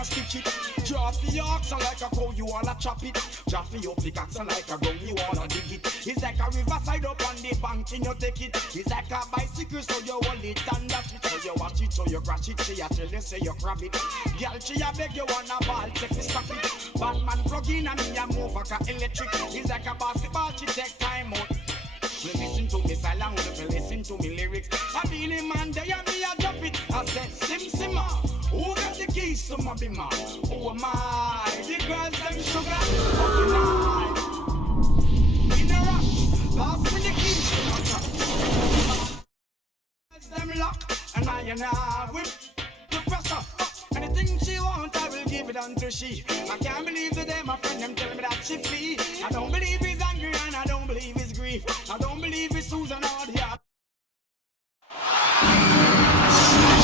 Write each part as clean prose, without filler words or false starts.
and stitch it. Draw for your oxen like a cow, you wanna chop it. Draw for your pickaxe like a gun, you wanna dig it. It's like a riverside up on the bank and you take it. It's like a bicycle, so you hold it and dash it. So you watch it, so you crash it. She a tell you, say you grab it. Girl, she a beg you wanna ball, take it, stop it. Batman plug in and me a move like a electric. It's like a basketball, she take time out. You listen to me silent, you listen to me lyrics. I feel him and they and me a drop it. I said, Simma, who got the keys to my bimmer? Who am I? The girls them sugar, fucking night. In a rush, pass me the keys to my truck. Them lock, and I whip the pressure. Anything she wants, I will give it unto she. I can't believe the day my friend them tell me that she flee. I don't believe he's angry and I don't believe he's grief. I don't believe it's Susan or the other.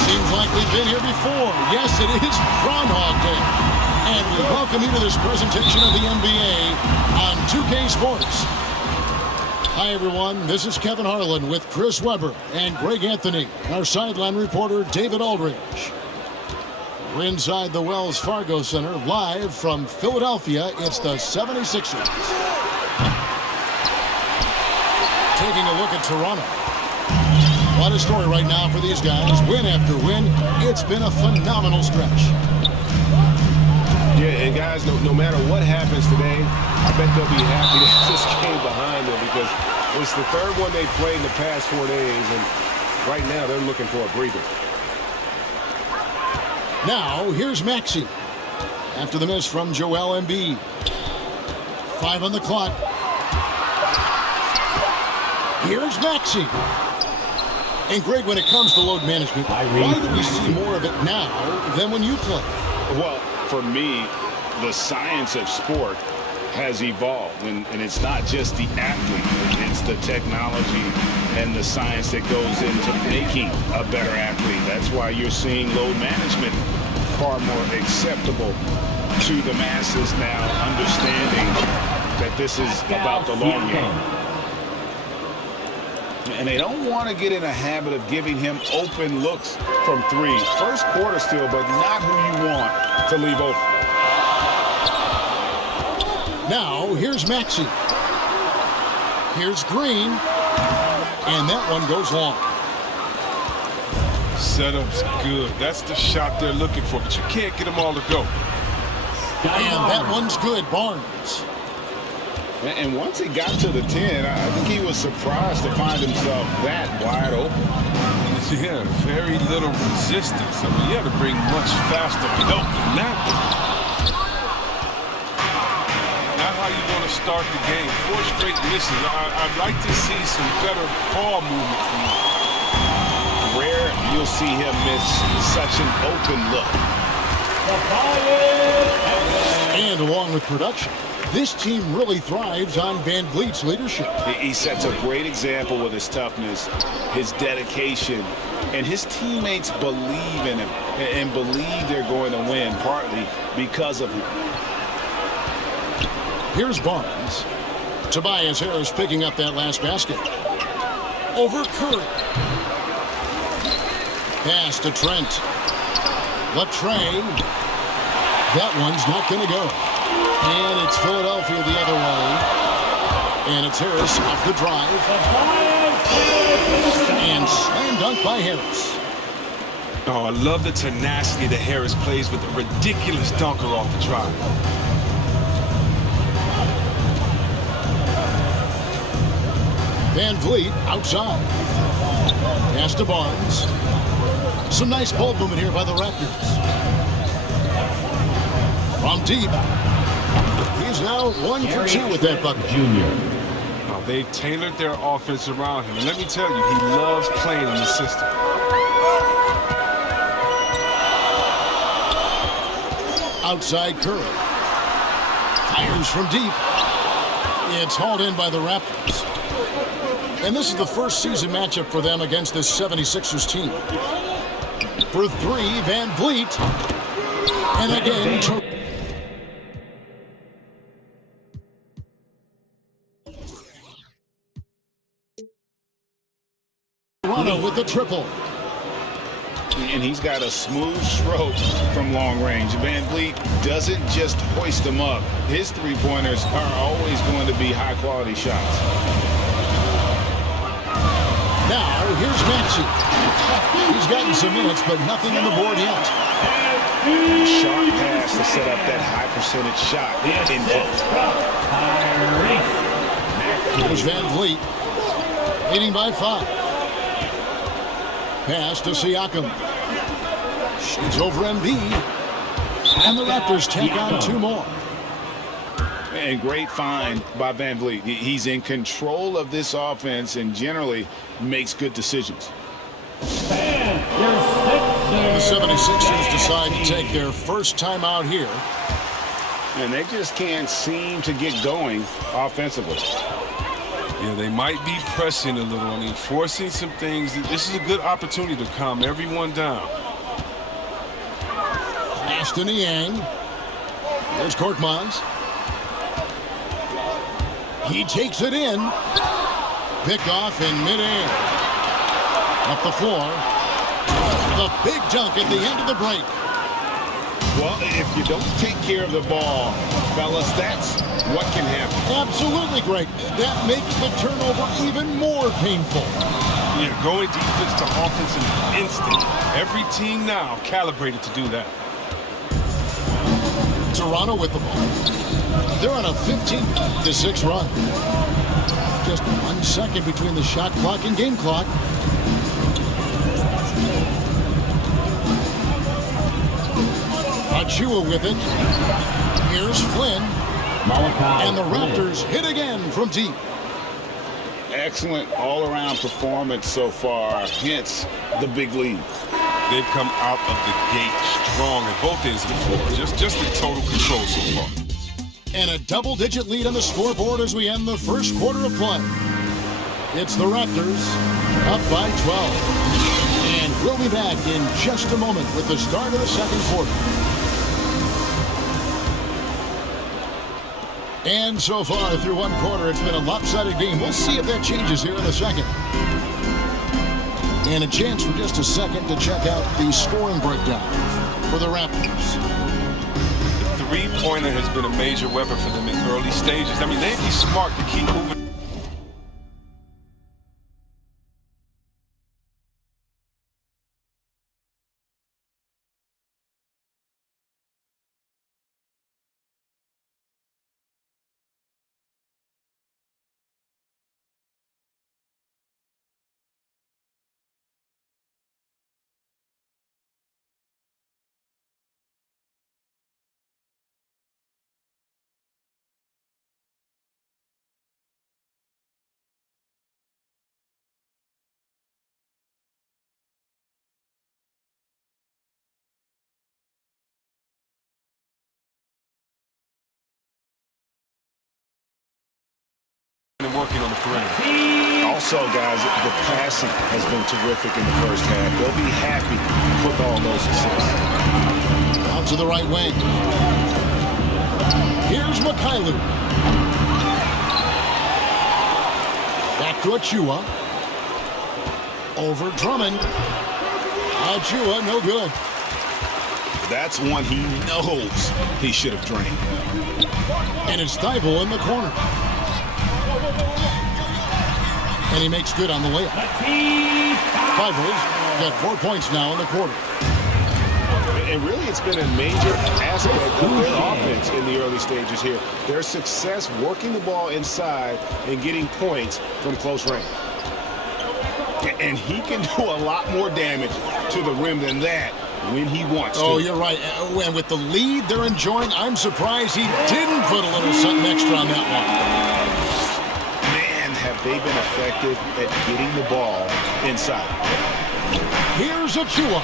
Seems like we've been here before. Yes, it is Groundhog Day. And we welcome you to this presentation of the NBA on 2K Sports. Hi, everyone. This is Kevin Harlan with Chris Webber and Greg Anthony, our sideline reporter, David Aldridge. We're inside the Wells Fargo Center, live from Philadelphia. It's the 76ers. Taking a look at Toronto. What a story right now for these guys. Win after win. It's been a phenomenal stretch. Yeah, and guys, no matter what happens today, I bet they'll be happy that this game behind them because it's the third one they've played in the past 4 days, and right now they're looking for a breather. Now, here's Maxey. After the miss from Joel Embiid. 5 on the clock. Here's Maxey. And Greg, when it comes to load management, why do we see more of it now than when you play? Well, for me, the science of sport has evolved, and it's not just the athlete, it's the technology and the science that goes into making a better athlete. That's why you're seeing load management far more acceptable to the masses now, understanding that this is about the long game. And they don't want to get in a habit of giving him open looks from three. First quarter still, but not who you want to leave open. Now, here's Maxey. Here's Green. And that one goes long. Setup's good. That's the shot they're looking for, but you can't get them all to go. And that one's good, Barnes. And once he got to the 10, I think he was surprised to find himself that wide open. Yeah, very little resistance. I mean, you have to bring much faster help than that. Not how you want to start the game. 4 straight misses. I'd like to see some better ball movement from him. Rare you'll see him miss such an open look. And along with production, this team really thrives on Van Vliet's leadership. He sets a great example with his toughness, his dedication, and his teammates believe in him and believe they're going to win, partly because of him. Here's Barnes. Tobias Harris picking up that last basket. Over Curry. Pass to Trent. Latrey. That one's not going to go. And it's Philadelphia the other way. And it's Harris off the drive. And slam dunk by Harris. Oh, I love the tenacity that Harris plays with the ridiculous dunker off the drive. Van Vliet outside. Pass to Barnes. Some nice ball movement here by the Raptors. From deep. He's now 1 for 2 with that bucket. Oh, they've tailored their offense around him. And let me tell you, he loves playing in the system. Outside Curry. Fires from deep. It's hauled in by the Raptors. And this is the first season matchup for them against this 76ers team. For 3, Van Vliet. And again, Toronto with the triple. and he's got a smooth stroke from long range. Van Vliet doesn't just hoist them up. His three-pointers are always going to be high-quality shots. Now, here's Maxey. He's gotten some minutes, but nothing on the board yet. And a sharp pass to set up that high-percentage shot in close. Here's Van Vliet, leading by 5. Pass to Siakam. Shoots over Embiid. And the Raptors take on 2 more. And great find by Van Vliet. He's in control of this offense and generally makes good decisions. The 76ers decide to take their first time out here. And they just can't seem to get going offensively. Yeah, they might be pressing a little. I mean, forcing some things. This is a good opportunity to calm everyone down. Aston Yang. There's Korkmaz. He takes it in. Pick off in midair. Up the floor. The big dunk at the end of the break. Well, if you don't take care of the ball, fellas, that's what can happen. Absolutely, Greg. That makes the turnover even more painful. Yeah, going defense to offense in an instant. Every team now calibrated to do that. Toronto with the ball. They're on a 15-6 run. Just 1 second between the shot clock and game clock. Achua with it. Here's Flynn. And the Raptors hit again from deep. Excellent all-around performance so far, hence the big lead. They've come out of the gate strong at both ends of the floor. Just in total control so far. And a double-digit lead on the scoreboard as we end the first quarter of play. It's the Raptors up by 12. And we'll be back in just a moment with the start of the second quarter. And so far through 1 quarter, it's been a lopsided game. We'll see if that changes here in a second. And a chance for just a second to check out the scoring breakdown for the Raptors. The three-pointer has been a major weapon for them in early stages. I mean, they'd be smart to keep moving. Working on the perimeter. Also, guys, the passing has been terrific in the first half. They'll be happy with all those assists. Out to the right wing. Here's Mikhailuk. Back to Achua. Over Drummond. Achua, no good. That's one he knows he should have drained. And it's Thibault in the corner. And he makes good on the layup. Thibault's got 4 points now in the quarter. And really, it's been a major aspect of their offense in the early stages here. Their success working the ball inside and getting points from close range. And he can do a lot more damage to the rim than that when he wants to. Oh, you're right. And with the lead they're enjoying, I'm surprised he didn't put a little something extra on that one. Have they been effective at getting the ball inside? Here's Achua.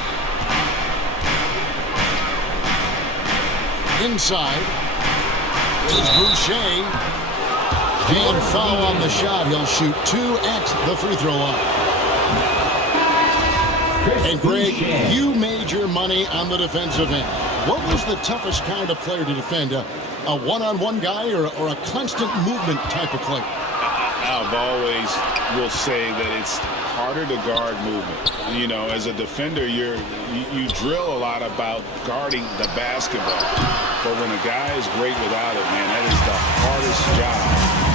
Inside. There's Boucher. And foul on the shot. He'll shoot 2 at the free throw line. And Greg, you made your money on the defensive end. What was the toughest kind of player to defend? A one-on-one guy or a constant movement type of player? I've always will say that it's harder to guard movement. You know, as a defender, you drill a lot about guarding the basketball. But when a guy is great without it, man, that is the hardest job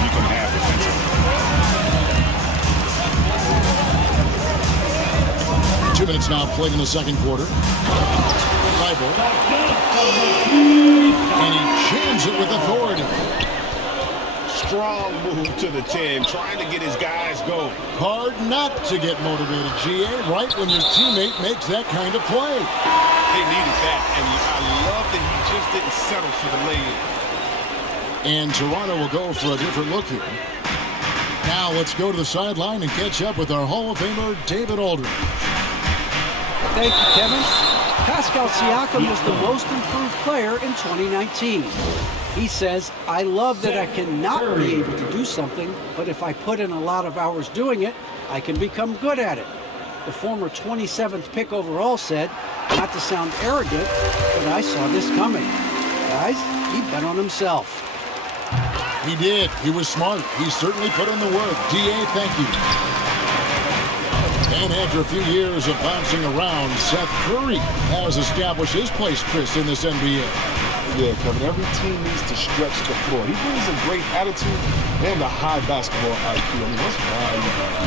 you can have defensively. 2 minutes now played in the second quarter. Rival. And he jams it with authority. Strong move to the 10, trying to get his guys going. Hard not to get motivated, GA, right when your teammate makes that kind of play. They needed that, and I love that he just didn't settle for the lay-in. And Toronto will go for a different look here. Now let's go to the sideline and catch up with our Hall of Famer, David Aldridge. Thank you, Kevin. Pascal Siakam was the most improved player in 2019. He says, I love that I cannot be able to do something, but if I put in a lot of hours doing it, I can become good at it. The former 27th pick overall said, not to sound arrogant, but I saw this coming. Guys, he bet on himself. He did. He was smart. He certainly put in the work. DA, thank you. And after a few years of bouncing around, Seth Curry has established his place, Chris, in this NBA. Yeah, Kevin, every team needs to stretch the floor. He brings a great attitude and a high basketball IQ. I mean, what's wrong with that?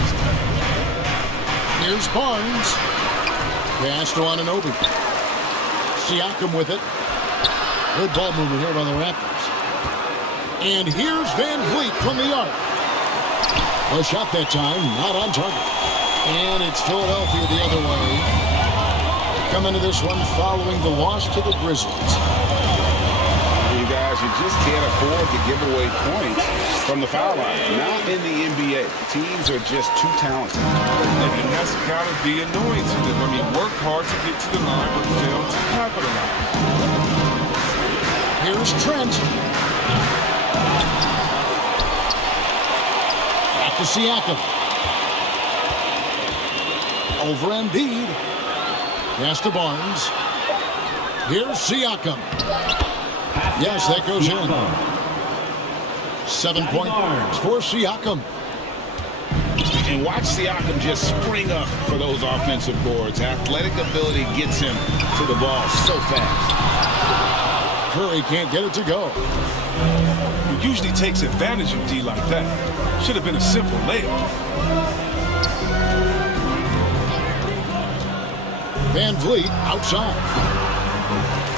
Here's Barnes. Pass to Anunoby. Siakam with it. Good ball movement here by the Raptors. And here's Van Vliet from the arc. A shot that time, not on target. And it's Philadelphia the other way. Come into this one following the loss to the Grizzlies. You guys, you just can't afford to give away points from the foul line. Not in the NBA. Teams are just too talented. And that's got to be annoying to them. I mean, work hard to get to the line, but fail to capitalize. Here's Trent. Back to Siakam. Over Embiid. Pass to Barnes. Here's Siakam. Yes, that goes in. 7 points for Siakam. And watch Siakam just spring up for those offensive boards. Athletic ability gets him to the ball so fast. Curry can't get it to go. He usually takes advantage of D like that. Should have been a simple layup. Van Vliet outside.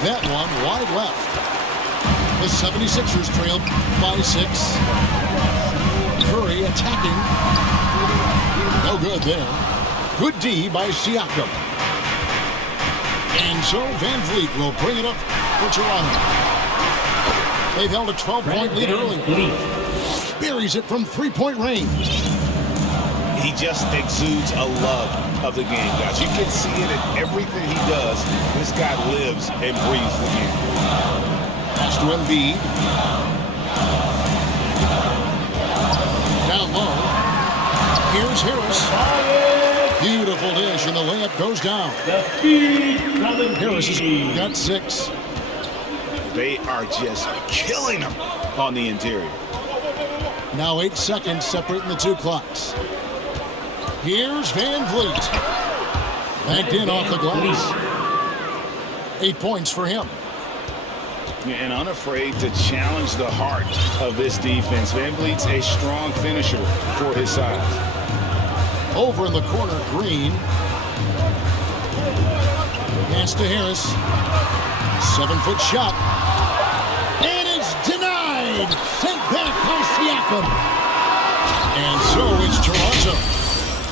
That one wide left. The 76ers trailed by 6. Curry attacking. No good there. Good D by Siakam. And so Van Vliet will bring it up for Toronto. They've held a 12-point lead early. Buries it from three-point range. He just exudes a love of the game, guys. You can see it in everything he does. This guy lives and breathes the game. Pass to Embiid. Down low. Here's Harris. Beautiful dish, and the layup goes down. Harris has got 6. They are just killing him on the interior. Now 8 seconds separating the two clocks. Here's Van Vliet. Backed in off the glass. 8 points for him. And unafraid to challenge the heart of this defense. Van Vliet's a strong finisher for his size. Over in the corner, Green. Pass to Harris. 7-foot shot. And it's denied. Sent back by Siakam. And so it's Toronto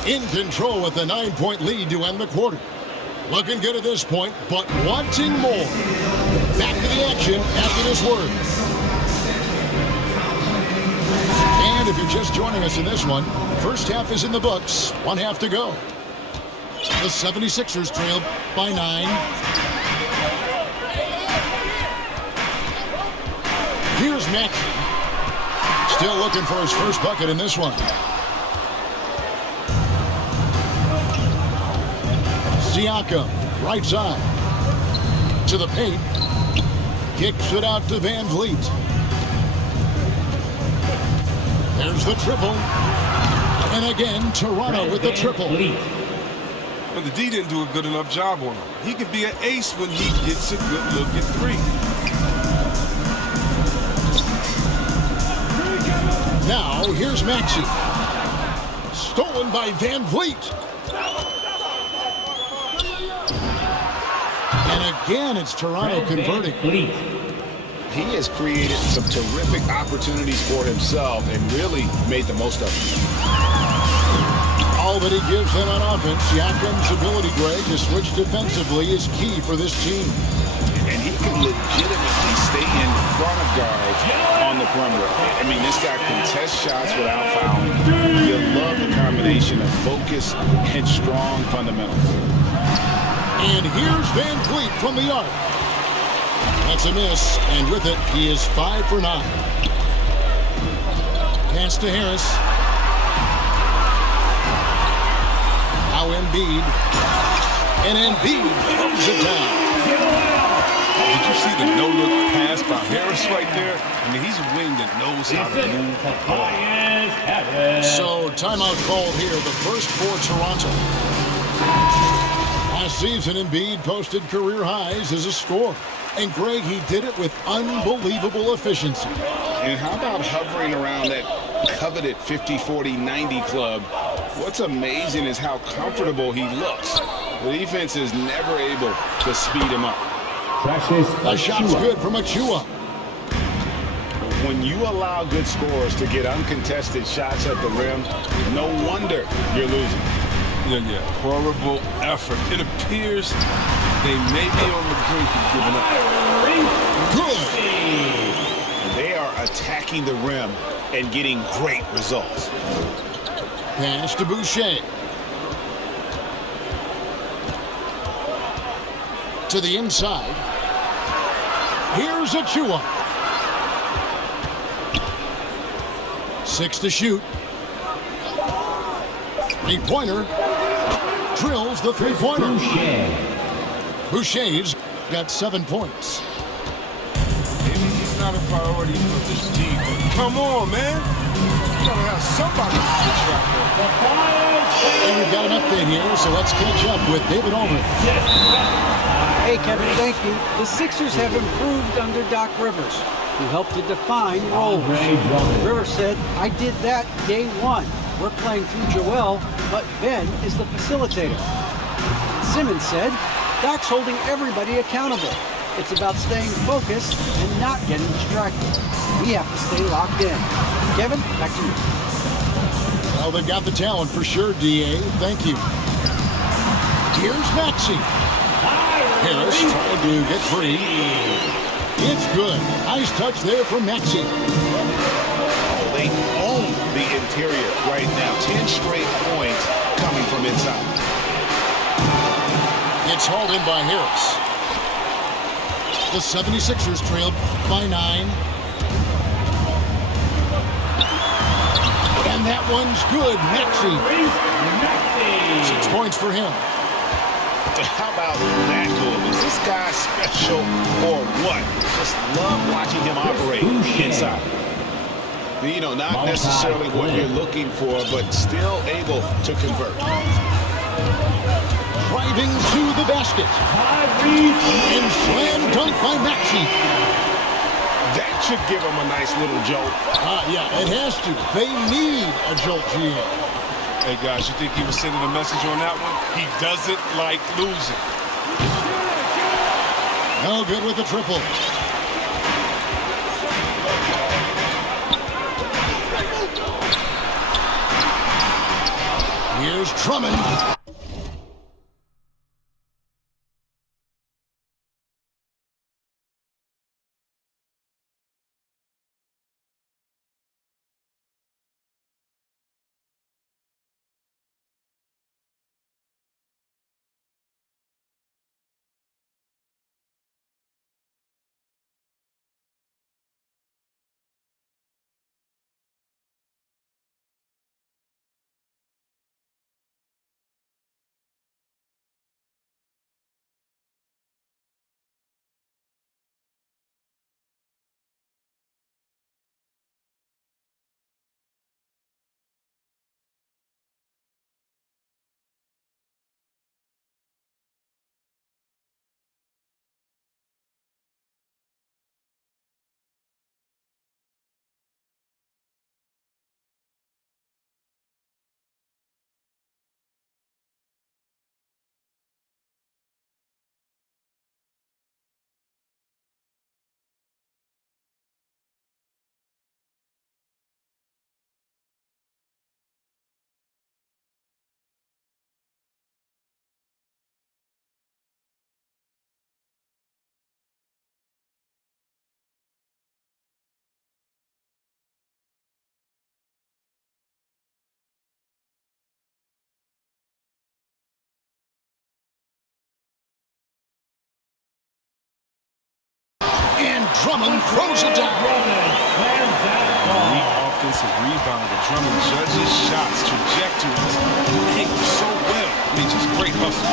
in control with a 9-point lead to end the quarter. Looking good at this point, but wanting more. Back to the action after this word. And if you're just joining us in this one, first half is in the books. 1 half to go. The 76ers trailed by 9. Here's Maxey. Still looking for his first bucket in this one. Siakam, right side. To the paint. Kicks it out to Van Vliet. There's the triple. And again, Toronto with the triple. But the D didn't do a good enough job on him. He can be an ace when he gets a good look at three. Now, here's Maxey. Stolen by Van Vliet. And again, it's Toronto converting. He has created some terrific opportunities for himself and really made the most of it. All that he gives them on offense, Siakam's ability, Greg, to switch defensively is key for this team. And he can legitimately stay in front of guards on the perimeter. I mean, this guy contests shots without fouling. You love the combination of focus and strong fundamentals. And here's Van Vliet from the arc. That's a miss, and with it, he is 5 for 9. Pass to Harris. Now Embiid. And Embiid throws it down. Did you see the no-look pass by Harris right there? I mean, he's a wing that knows how to move the ball. So, timeout called here, the first for Toronto. Last season, Embiid posted career highs as a scorer. And Greg, he did it with unbelievable efficiency. And how about hovering around that coveted 50, 40, 90 club? What's amazing is how comfortable he looks. The defense is never able to speed him up. The shot's good from Achua. When you allow good scorers to get uncontested shots at the rim, no wonder you're losing. Yeah. Horrible effort. It appears they may be on the brink of giving up. Good. They are attacking the rim and getting great results. Pass to Boucher. To the inside. Here's Achua. 6 to shoot. Three-pointer. Drills the three-pointer. Boucher's got 7 points. Maybe he's not a priority for this team, but come on, man. You gotta have somebody to keep track of. And we've got an update here, so let's catch up with David Aldridge. Hey, Kevin, thank you. The Sixers have improved under Doc Rivers, who helped to define roles. Rivers said, I did that day one. We're playing through Joel, but Ben is the facilitator. Simmons said, Doc's holding everybody accountable. It's about staying focused and not getting distracted. We have to stay locked in. Kevin, back to you. Well, they've got the talent for sure, D.A. Thank you. Here's Maxey. Harris trying to get free. It's good. Nice touch there from Maxey. Oh, they own the interior right now. 10 straight points coming from inside. It's hauled in by Harris. The 76ers trailed by 9. And that one's good. Maxey. 6 points for him. How about that move? Is this guy special or what? Just love watching him operate inside. You know, not necessarily what you're looking for, but still able to convert. Driving to the basket. And slam dunk by Maxey. That should give him a nice little jolt. Yeah, it has to. They need a jolt, GM. Hey, guys, you think he was sending a message on that one? He doesn't like losing. No good with the triple. Here's Drummond. And Drummond throws it down. Great offensive rebound. Drummond judges shots, trajectories, angles so well. I mean, just great hustle.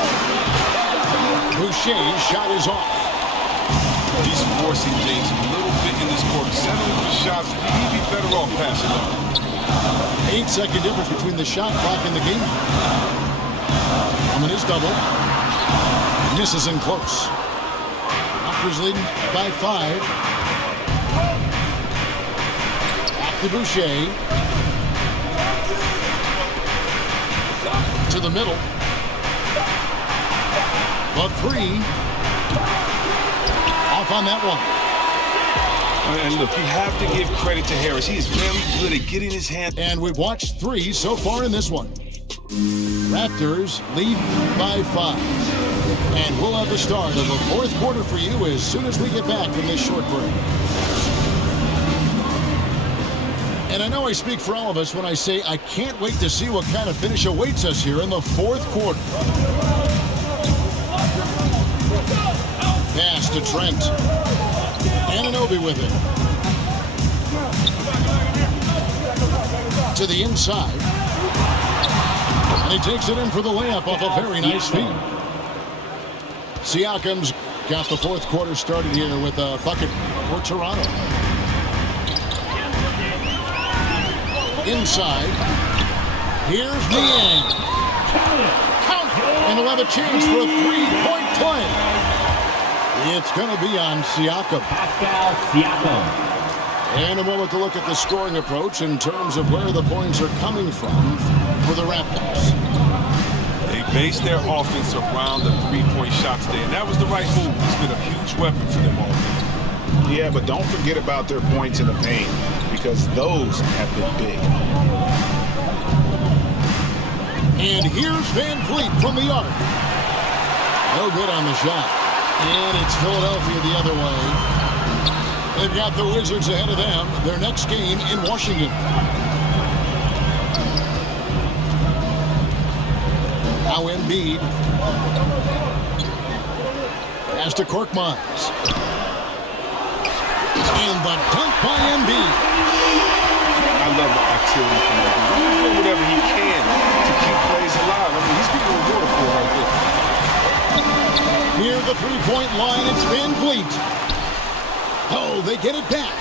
Boucher's shot is off. He's forcing things a little bit in this quarter. Settling for shots. He'd be better off passing up. 8-second difference between the shot clock and the game. Drummond is double. Misses in close. Raptors leading by 5. Back to Boucher. To the middle. A 3. Off on that one. And look, you have to give credit to Harris. He is very good at getting his hand. And we've watched 3 so far in this one. Raptors lead by 5. And we'll have the start of the fourth quarter for you as soon as we get back from this short break. And I know I speak for all of us when I say I can't wait to see what kind of finish awaits us here in the fourth quarter. Pass to Trent. Anunoby with it. To the inside. And he takes it in for the layup off a very nice feed. Siakam's got the fourth quarter started here with a bucket for Toronto. Inside. Here's Niang. Count! And he'll have a chance for a three-point play. It's going to be on Siakam. And a moment to look at the scoring approach in terms of where the points are coming from for the Raptors. They based their offense around the three-point shot today, and that was the right move. It's been a huge weapon for them all day. Yeah, but don't forget about their points in the paint, because those have been big. And here's Van Vliet from the arc. No good on the shot. And it's Philadelphia the other way. They've got the Wizards ahead of them. Their next game in Washington. Now Embiid. Pass to Korkmaz. And the dunk by Embiid. I love the activity from Embiid. He's doing whatever he can to keep plays alive. I mean, he's getting rewarded for it right there. Near the three-point line, it's Van Vliet. Oh, they get it back.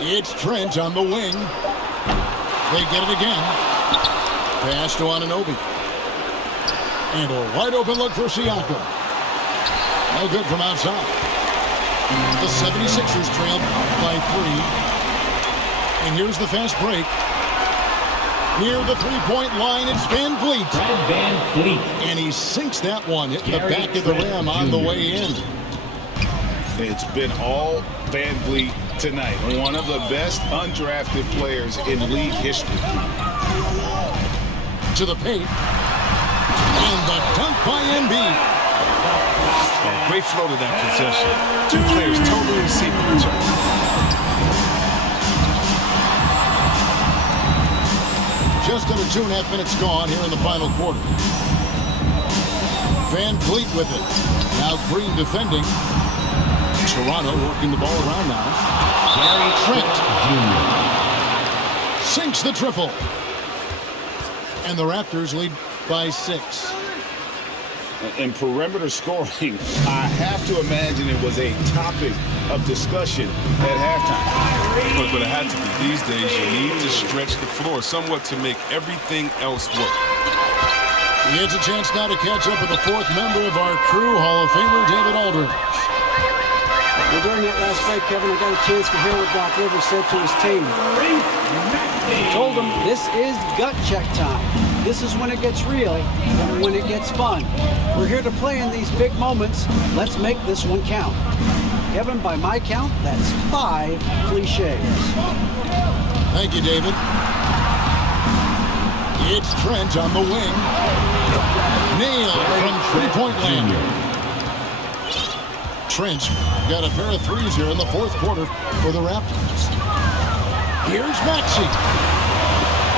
It's Trent on the wing. They get it again. Pass to Anunoby. And a wide open look for Siakam. No good from outside. The 76ers trail by 3. And here's the fast break. Near the three-point line, it's Van Vliet. Van Vliet. And he sinks that one, hitting the back of the rim on the way in. It's been all Van Vliet tonight. One of the best undrafted players in league history. To the paint. And the dunk by Embiid. Great flow to that possession. Two players totally receiving each other. Just under 2.5 minutes gone here in the final quarter. Van Vliet with it. Now Green defending. Toronto working the ball around now. Trent sinks the triple. And the Raptors lead by 6. In perimeter scoring, I have to imagine it was a topic of discussion at halftime. But it had to be. These days, you need to stretch the floor somewhat to make everything else work. It's a chance now to catch up with the fourth member of our crew, Hall of Famer David Aldridge. Well, during that last break, Kevin, I got a chance to hear what Doc Rivers said to his team. He told them this is gut check time. This is when it gets real and when it gets fun. We're here to play in these big moments. Let's make this one count. Kevin, by my count, that's 5 cliches. Thank you, David. It's Trent on the wing. Nailed from three-point land. Trent got a pair of threes here in the fourth quarter for the Raptors. Here's Maxey.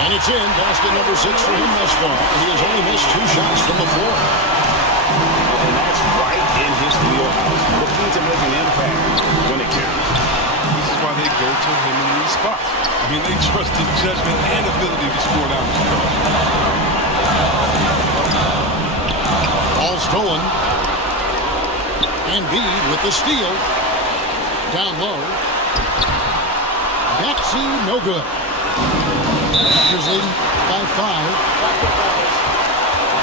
And it's in. Basket number 6 for him thus far. He has only missed 2 shots from the floor. And that's right in his wheelhouse. Looking to make an impact when it counts. This is why they go to him in these spots. I mean, they trust his judgment and ability to score down the stretch. Ball stolen. Embiid with the steal. Down low. Maxey, no good. Raptors lead by 5.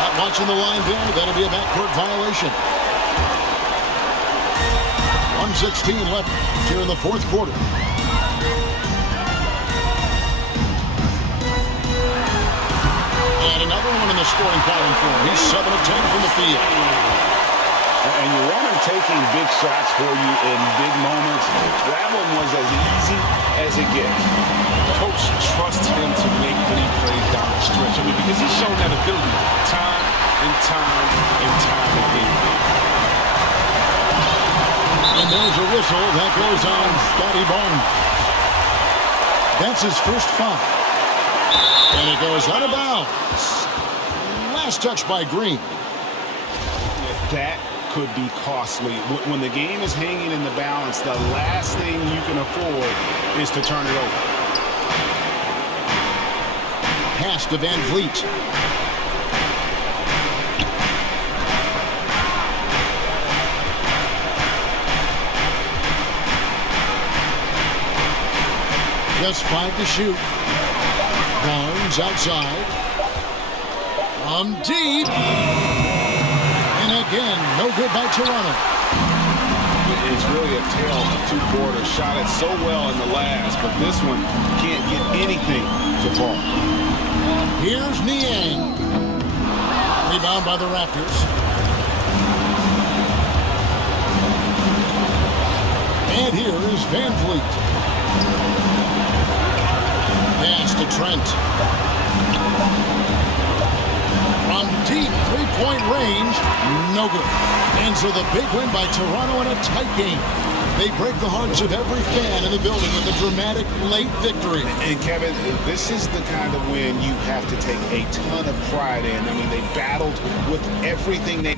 Not watching the line there. That'll be a backcourt violation. 1:16 left here in the fourth quarter. And another one in the scoring column for him. He's 7 of 10 from the field. And you want him taking big shots for you in big moments. That one was as easy as it gets. Coach trusts him to make many plays down the stretch. I mean, because he's shown that ability time and time and time again. And there's a whistle. That goes on Scotty Barnes. That's his first foul. And it goes out of bounds. Last touch by Green. That could be costly. When the game is hanging in the balance, the last thing you can afford is to turn it over. Pass to Van Vliet. Just 5 to shoot. Barnes outside. From deep. And again, no good by Toronto. It's really a tale of 2 quarters. Shot it so well in the last, but this one can't get anything to fall. Here's Niang. Rebound by the Raptors. And here is Van Vliet. Pass to Trent. From deep three-point range, no good. And so the big win by Toronto in a tight game. They break the hearts of every fan in the building with a dramatic late victory. And Kevin, this is the kind of win you have to take a ton of pride in. I mean, they battled with everything they